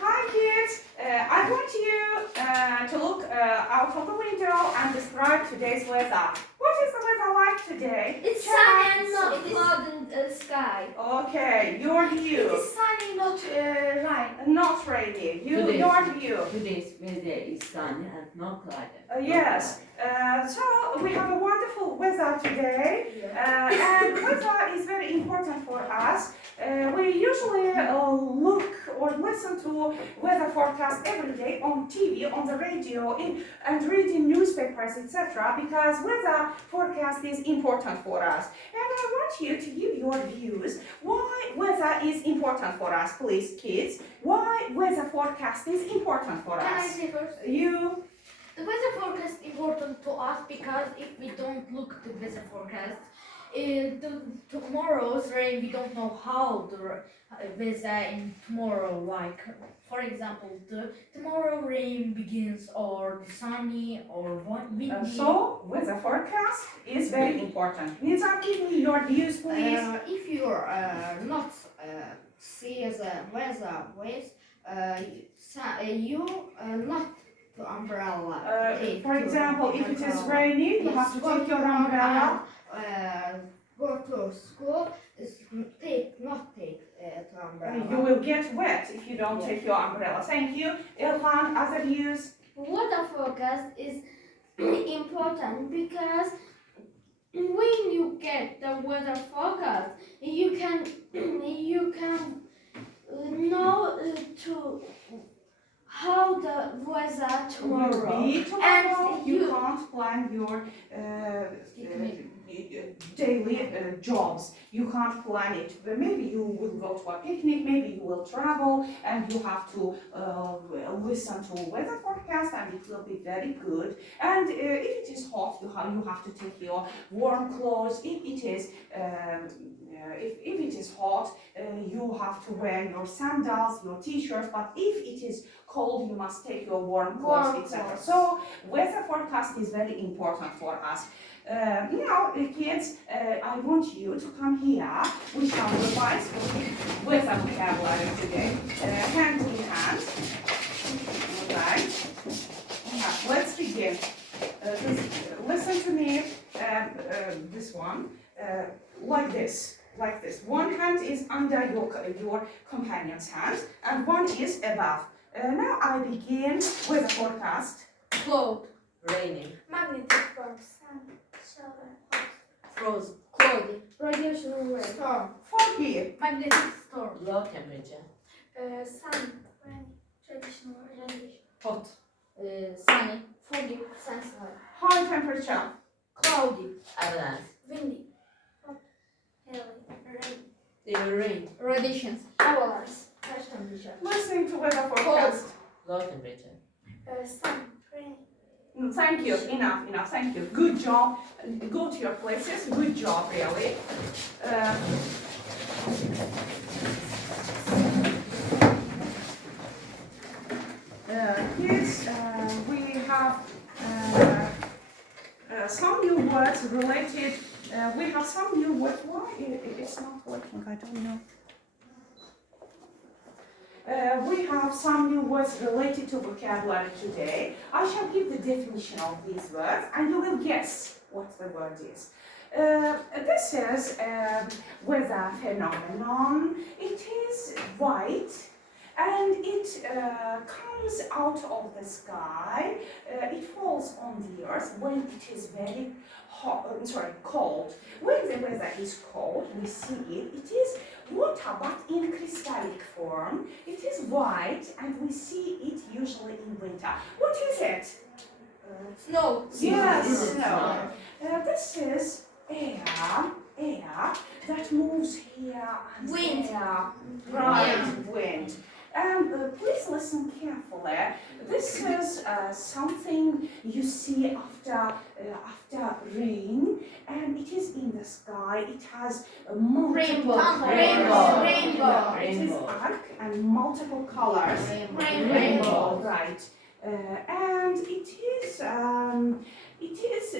Hi kids, I want you to look out of the window and describe today's weather. What is the weather like today? It's sunny and not cloud in the sky. Okay, your view. It is sunny, not rain. Not rainy. Your view. Today's weather is sunny and not cloudy. Yes. So we have a wonderful weather today, and weather is very important for us. We usually look or listen to weather forecast every day on TV, on the radio, and read in newspapers, etc. Because weather forecast is important for us. And I want you to give your views why weather is important for us, please, kids. Why weather forecast is important for Can I us? say first? You. The weather forecast is important to us because if we don't look at the weather forecast, tomorrow's rain, we don't know how the weather in tomorrow, like for example, the tomorrow rain begins or the sunny or windy. So, weather forecast is very important. Nizar, give me your views, please. If you're not see the weather with you not the umbrella. For example, if it is raining, you have to take your umbrella. Go to school, not take the umbrella. You will get wet if you don't take your umbrella. Thank you. Ilhan, other views? Weather forecast is important because when you get the weather forecast, you can know to how the weather tomorrow. Will be tomorrow. And You you- can't plan your daily jobs. You can't plan it. But maybe you will go to a picnic, maybe you will travel, and you have to listen to weather forecast, and it will be very good. And if it is hot, you have to take your warm clothes. If it is if it is hot, you have to wear your sandals, your t-shirts. But if it is cold, you must take your warm clothes, Warm etc. clothes. So weather forecast is very important for us. Now, kids, I want you to come here. We shall revise weather vocabulary today, hand in hand. All right. Let's begin. Listen to me. This one, like this. Like this. One hand is under your companion's hand, and one is above. Now I begin with the forecast. Cloud, Raining, magnetic storm, sun, shower, frozen, cloudy, radiation rain, Storm. Foggy, magnetic storm, low temperature, sun, rain, traditional radiation, hot, sunny, foggy, sunshine, high temperature, cloudy, avalanche, windy, hot, hail, rain, radiations, avalanche, harsh temperature, listening to weather forecast. low temperature. sun, rain. Thank you. Enough. Thank you. Good job. Go to your places. Good job, really. Kids, we have some new words related. We have some new words. Why it's not working? I don't know. We have some new words related to vocabulary today. I shall give the definition of these words and you will guess what the word is. This is weather phenomenon. It is white and it comes out of the sky. It falls on the earth when it is very cold. When the weather is cold, we see it. It is water, but in crystallic form. It is white, and we see it usually in winter. What is it? Snow, Yes, Snow. snow. This is air that moves here and Wind. there. Right, wind. And please listen carefully. This is something you see after rain, and it is in the sky. It has multiple Rainbow. colors. Rainbow. It is arc and multiple colors. Rainbow. Right. And it is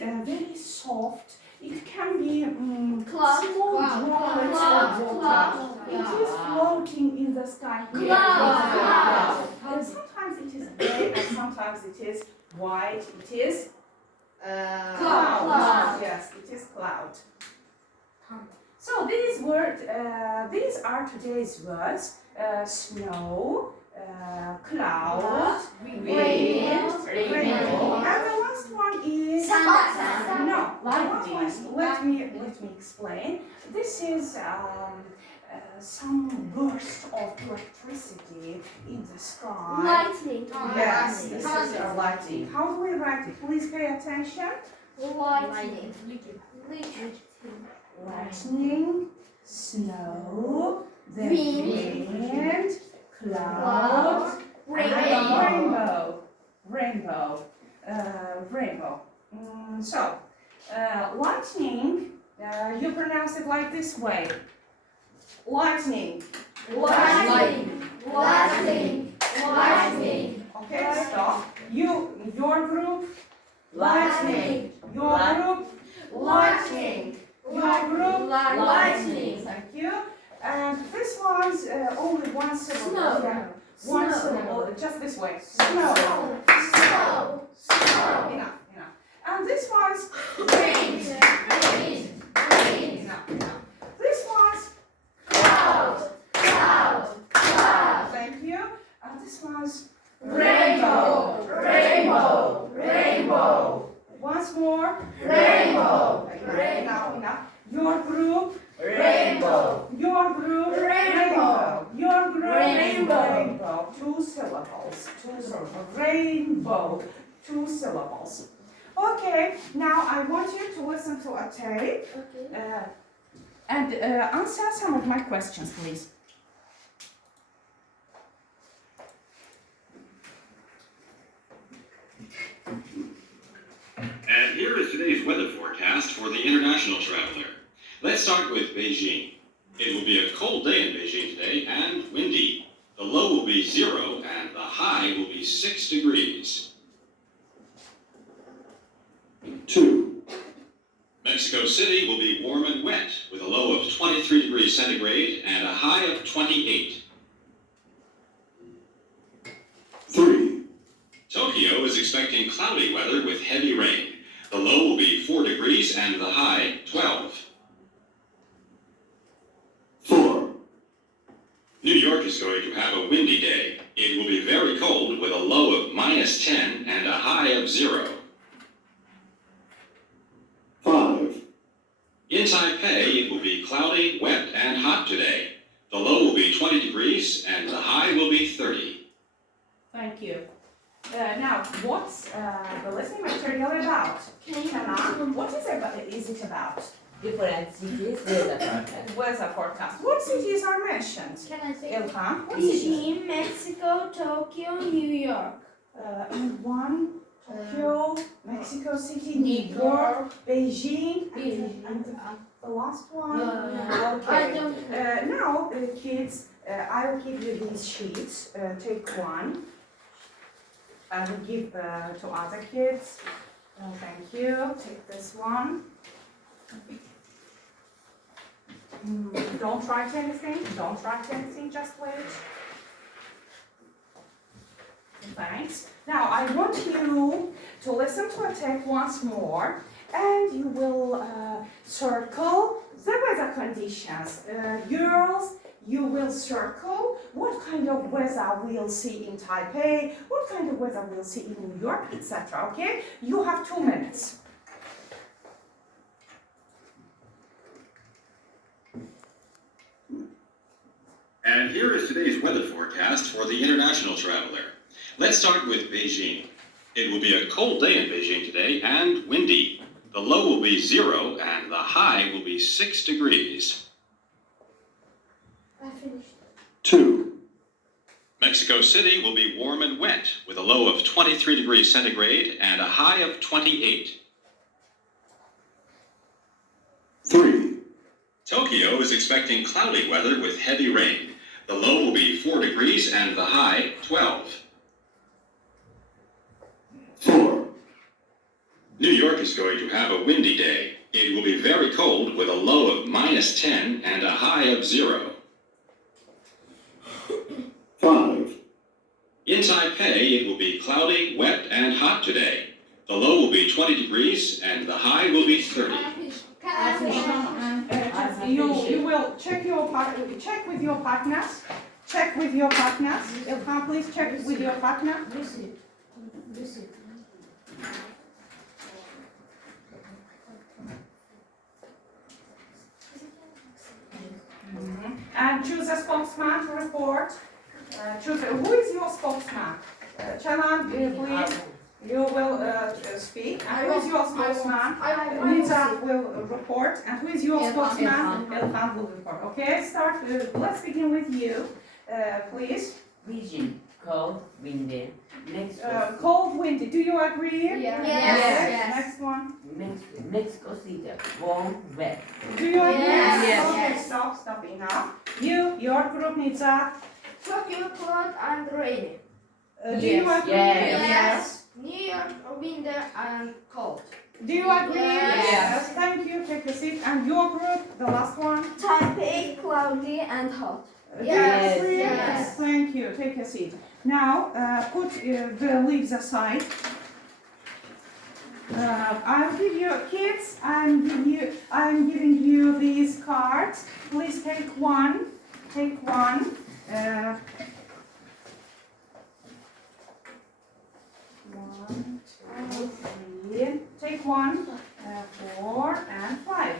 very soft. It can be Cloud. small droplets of water. Cloud. It is floating in the sky. Cloud. these are today's words. Snow, cloud, wind, rainbow. And the last one is Sun. no. The last one is, let me explain. This is some burst of electricity in the sky. Lightning. Yes, this is a lightning. How do we write it? Please pay attention. Lightning. Lightning, snow, then Wind. wind, cloud, Rainbow. rainbow. So, lightning, you pronounce it like this way. Lightning. Lightning. Okay, stop. Your group. Lightning. Your group. Lightning. Your group. Lightning. Thank you. And this one's only one syllable. Snow. Yeah. One Snow. syllable, just this way. Snow. Enough. And this one's Rain. enough. This one's Cloud. thank you. And this one's Rainbow. once more. Rainbow. Enough. Your group. Rainbow. Your group. Rainbow. Your group. Rainbow. Two syllables. Rainbow. Two syllables. Okay, now I want you to listen to a tape and answer some of my questions, please. And here is today's weather forecast for the international traveler. Let's start with Beijing. It will be a cold day in Beijing today and windy. The low will be 0 and the high will be 6 degrees. 2. Mexico City will be warm and wet with a low of 23 degrees centigrade and a high of 28. 3. Tokyo is expecting cloudy weather with heavy rain. The low will be 4 degrees and the high 12. 4. New York is going to have a windy day. It will be very cold with a low of -10 and a high of 0. 5. In Taipei, it will be cloudy, wet, and hot today. The low will be 20 degrees and the high will be 30. Thank you. Now, what's the listening material about? Hannah, what is it about? Different cities, weather forecast. Weather forecast. What cities are mentioned? Can I say? Ilham, what cities? Beijing, Mexico, Tokyo, New York. And one, Tokyo, Mexico City, New York, Beijing, and the last one. I don't. Now, kids, I will give you these sheets. Take one. I will give to other kids. Thank you. Take this one. Don't write anything. Don't write anything. Just wait. Thanks. Now, I want you to listen to a tape once more, and you will circle the weather conditions. Girls, you will circle what kind of weather we'll see in Taipei, what kind of weather we'll see in New York, etc. Okay? You have 2 minutes. And here is today's weather forecast for the international traveler. Let's start with Beijing. It will be a cold day in Beijing today and windy. The low will be 0 and the high will be 6 degrees. I finished. 2. Mexico City will be warm and wet with a low of 23 degrees centigrade and a high of 28. 3. Tokyo is expecting cloudy weather with heavy rain. The low will be 4 degrees and the high 12. 4. New York is going to have a windy day. It will be very cold with a low of -10 and a high of 0. 5. In Taipei, it will be cloudy, wet, and hot today. The low will be 20 degrees and the high will be 30. you will check with your partners. Check with your partners. Ilhan, please check with your partner. And choose a spokesman to report. Who is your spokesman? Chanan, please. You will speak. And who is your spokesman? Nizat will report. And who is your spokesman? Ilhan will report. Okay, start. Let's begin with you, please. Beijing, cold, windy. Cold, windy. Do you agree? Yes. Yes. Next one. Mexico City, warm, wet. Do you agree? Yes. Okay, Yes. stop enough. Your group needs a. Tokyo cold and rainy. Do you Yes. agree? Yes. New York windy and cold. Do you agree? Yes. Thank you. Take a seat. And your group, the last one. Taipei cloudy and hot. Yes. Yes. Thank you. Take a seat. Now, put the leaves aside. I'll give you kids. I'm giving you these cards. Please take one. Take one. One, two, three. Take one, 4 and 5.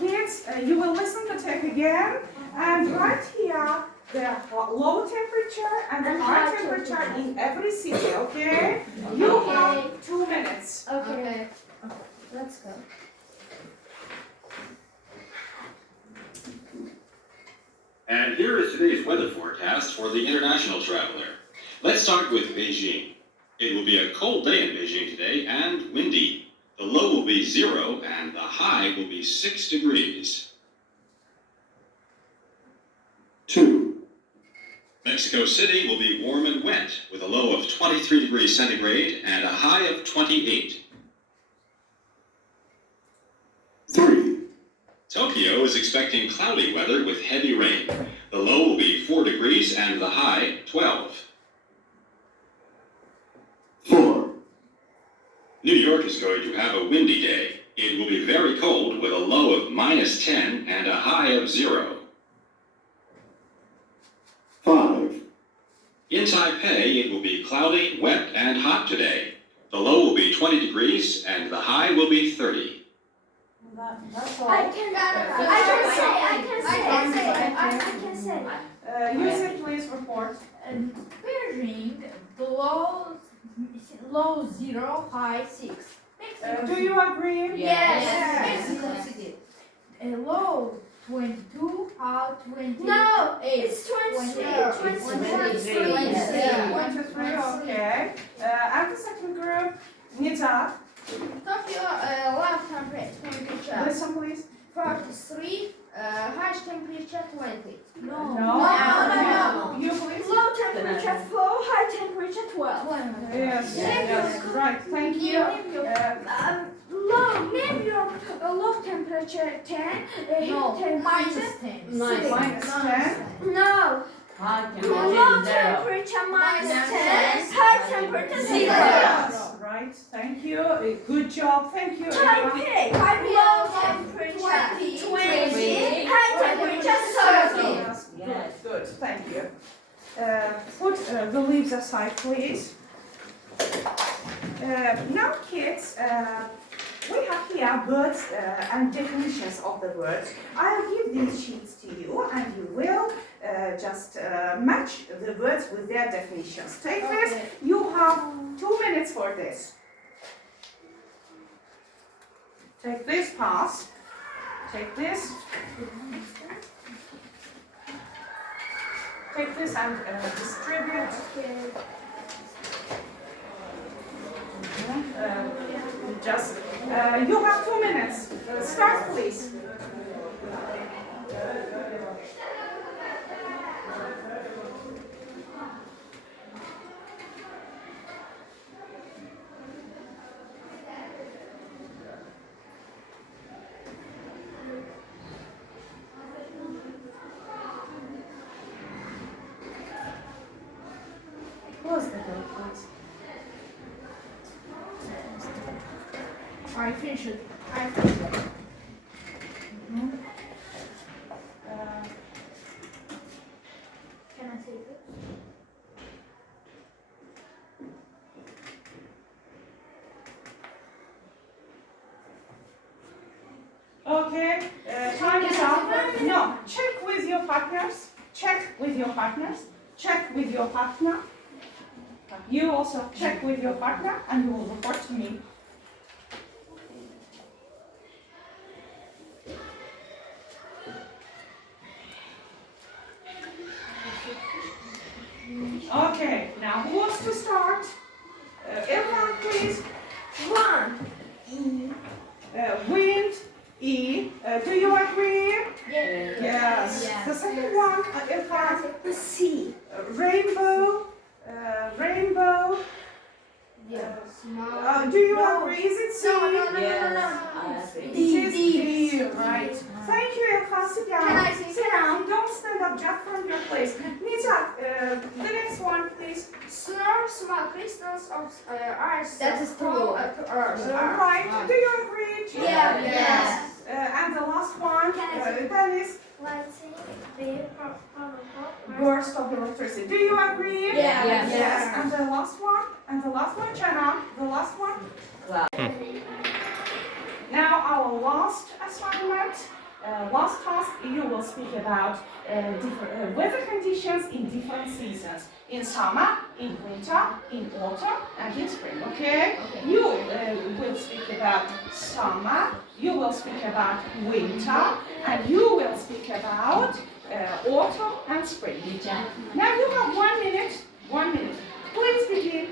Kids, you will listen to tape again and write here the low temperature and the high temperature in every city, okay? You have 2 minutes. Okay. Let's go. And here is today's weather forecast for the international traveler. Let's start with Beijing. It will be a cold day in Beijing today and windy. The low will be 0 and the high will be 6 degrees. 2. Mexico City will be warm and wet with a low of 23 degrees centigrade and a high of 28. 3. Tokyo is expecting cloudy weather with heavy rain. The low will be 4 degrees and the high 12. 4. New York is going to have a windy day. It will be very cold with a low of -10 and a high of 0. 5. In Taipei, it will be cloudy, wet, and hot today. The low will be 20 degrees and the high will be 30. That's I all. can say. Yusuf, please report. Beijing, the low 0, high 6. Mexico Do you agree? Yes. Mexico City, low 22, high 28. No, it's 23. 23, okay. And the second group, Nizat. Tokyo low temperature Listen, please. 43, high temperature 20. No. No. You, please. Low temperature 4, high temperature 12. Yes. Right. Thank you. New York, low temperature 10, No, temperature -10. -10. No, High low temperature, 0. temperature -10, high temperature 0. Yes. Right. Thank you. Good job. Thank you. everyone. Taipei, low temperature 20, high temperature 30. Yes. Yes. Good. Thank you. Put the leaves aside, please. Now, kids, we have here words and definitions of the words. I'll give these sheets to you, and you will just match the words with their definitions. Take this. You have 2 minutes for this. Take this, pass. Take this. Take this and distribute. You have 2 minutes. Start, please. Close the door, please. I finished it. Okay, time is up. No, check with your partners. Check with your partners. Check with your partner. You also check with your partner and you will report to me. Okay, now who wants to start? Everyone, please. One. Wind, E. Do you agree? Yeah. Yes. Yeah. The second one, Irfan. C. Rainbow, rainbow. Small. Do you agree? Is it C? Yes, I It agree. is D, right. Thank you, Irfan. Sit down. Can I sit down? Don't stand up just from your place. Nita, the next one, please. Snow, small crystals of ice. That is true. Right. Do you agree? Yeah. Yes. And the last one, Can I sit? Dennis. Lightning, Burst of electricity. Do you agree? Yeah. Yes. Yes. And the last one, Jana. The last one. Cloud. Now our last assignment, last task, you will speak about different weather conditions in different seasons. In summer, in winter, in autumn, and in spring, okay? You will speak about summer, you will speak about winter, and you will speak about autumn and spring. Now you have 1 minute, 1 minute. Please begin.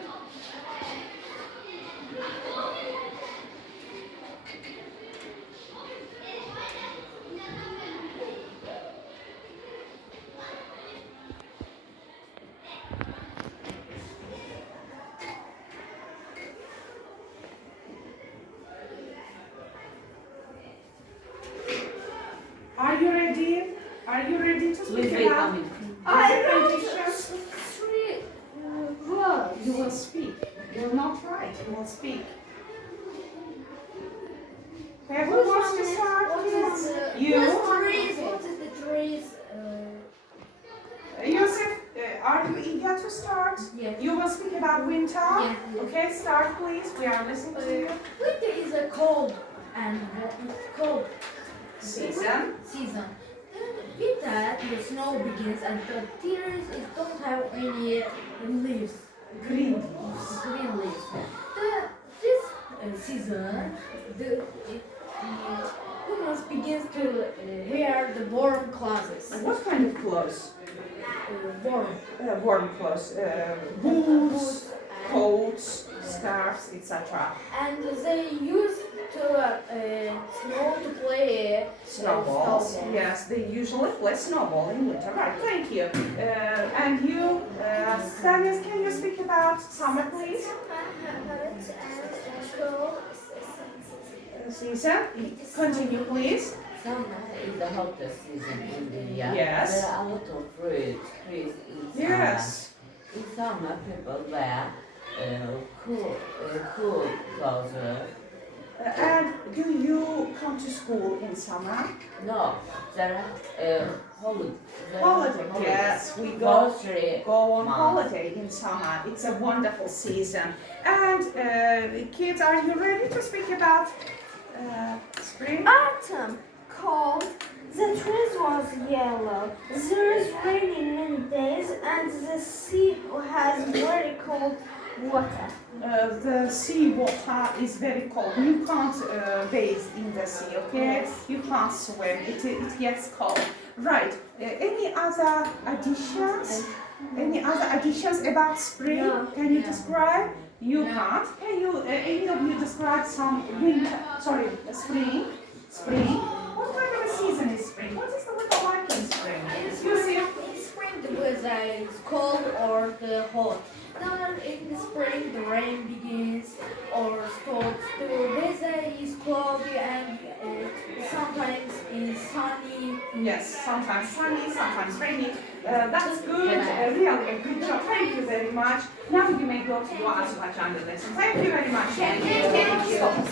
Are you ready? Are you ready to Please speak wait a about minute. I weather wrote conditions? 3 words. You will speak. You will not write. You will speak. Who wants to start? You. What is the trees? Yusuf, are you eager to start? Yes. You will speak about winter. Yeah. Okay, start please. We are listening to you. Winter is a cold and cold Season. season. With that, the snow begins and the trees don't have any leaves, Green leaves. green leaves. This season, the humans begins to wear the warm clothes. What kind of clothes? Warm Warm clothes. Boots, coats, scarves, etc. and they use to snow to play Snowballs. snowball. Yes, they usually play snowball in winter. Right, thank you. And you, Stanis, can you speak about summer, please? Season. Continue, please. Summer is the hottest season in the year. Yes. There are a lot of trees in summer. Yes. In summer, people wear cool clothes. And do you come to school in summer? No, there are Holiday. Yes, we go on holiday in summer. It's a wonderful season. And kids, are you ready to speak about spring? Autumn, cold. The trees was yellow. There is raining many days, and the sea has very cold water. The sea water is very cold. You can't bathe in the sea, okay? Yes. You can't swim. It gets cold. Right. Any other additions? Any other additions about spring? No. Can you describe? You can't. Can you? Any of you describe some winter? Sorry, spring. Spring. What kind of a season is spring? What is the weather like in spring? You see? In spring, the weather is cold or the hot. Now in the spring, the rain begins or stops. The weather is cloudy and sometimes is sunny. Yes, sometimes sunny, sometimes rainy. That's good. Really a good job. Thank you very much. Now you may go to your Azerbaijan lesson. Thank you very much. Thank you. Stop.